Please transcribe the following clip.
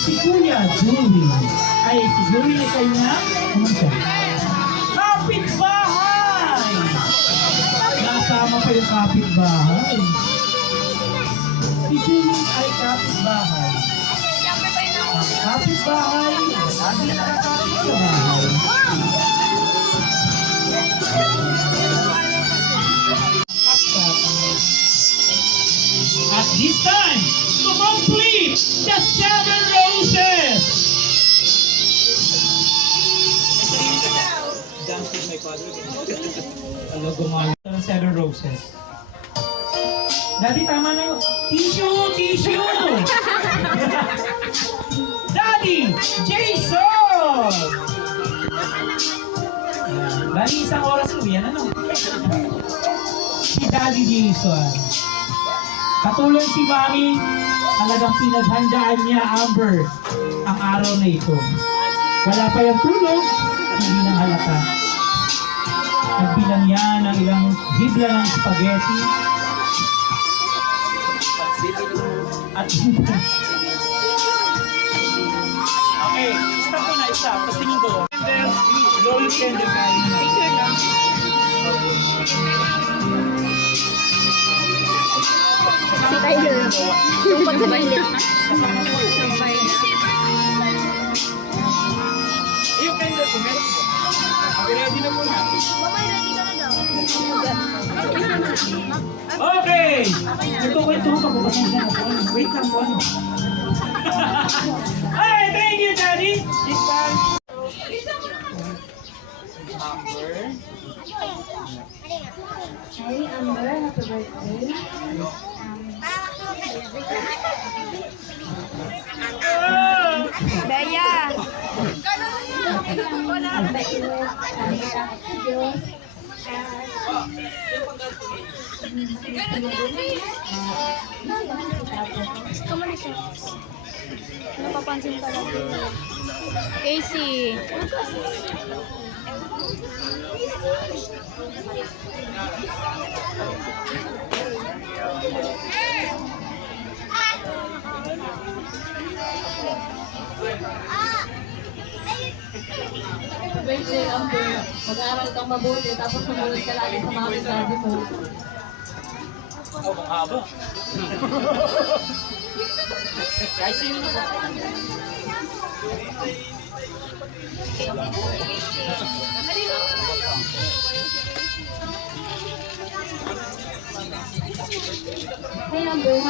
Si Kuya Julie ay siguro ay kanyang kapitbahay. Nasama pa yung kapitbahay. Si Julie ay kapitbahay. Ang kapitbahay, lagi nakakapit sa bahay. At this time, to complete the 7 roses! Dance with my father. Alam, gumamit ng 7 roses. Daddy, tama na yun. Tissue! Tissue! Daddy! Jason! Bali, isang oras mo yan, ano? Si Daddy Jason. Katulad si Mami, talagang pinaghandaan niya, Amber, ang araw na ito. Wala pa yung tulog, hindi na halata. Nagbilang yan ng ilang hibla ng spaghetti. At okay, stop ko na, stop. Tapos tingin ko. Roll candle kayo. Picture lang. Si Tyler. Yung pag sa violet. Yung candle ko, meron ko. Okay, ready na muna. Mamay, ready ka na daw. Okay! Nagkukwentuhan ka po ba siya? Wait lang po. Hey, thank you, Daddy! This time. Amber. Hi, Amber. Happy birthday. Bea! Napapansin pala. Casey. Birthday, Amber. Mag-aaral kang mabuti, tapos sumunod ka lagi sa mga sabi mo. Oh, mahaba. Kahit sino na po. Hey, Amber.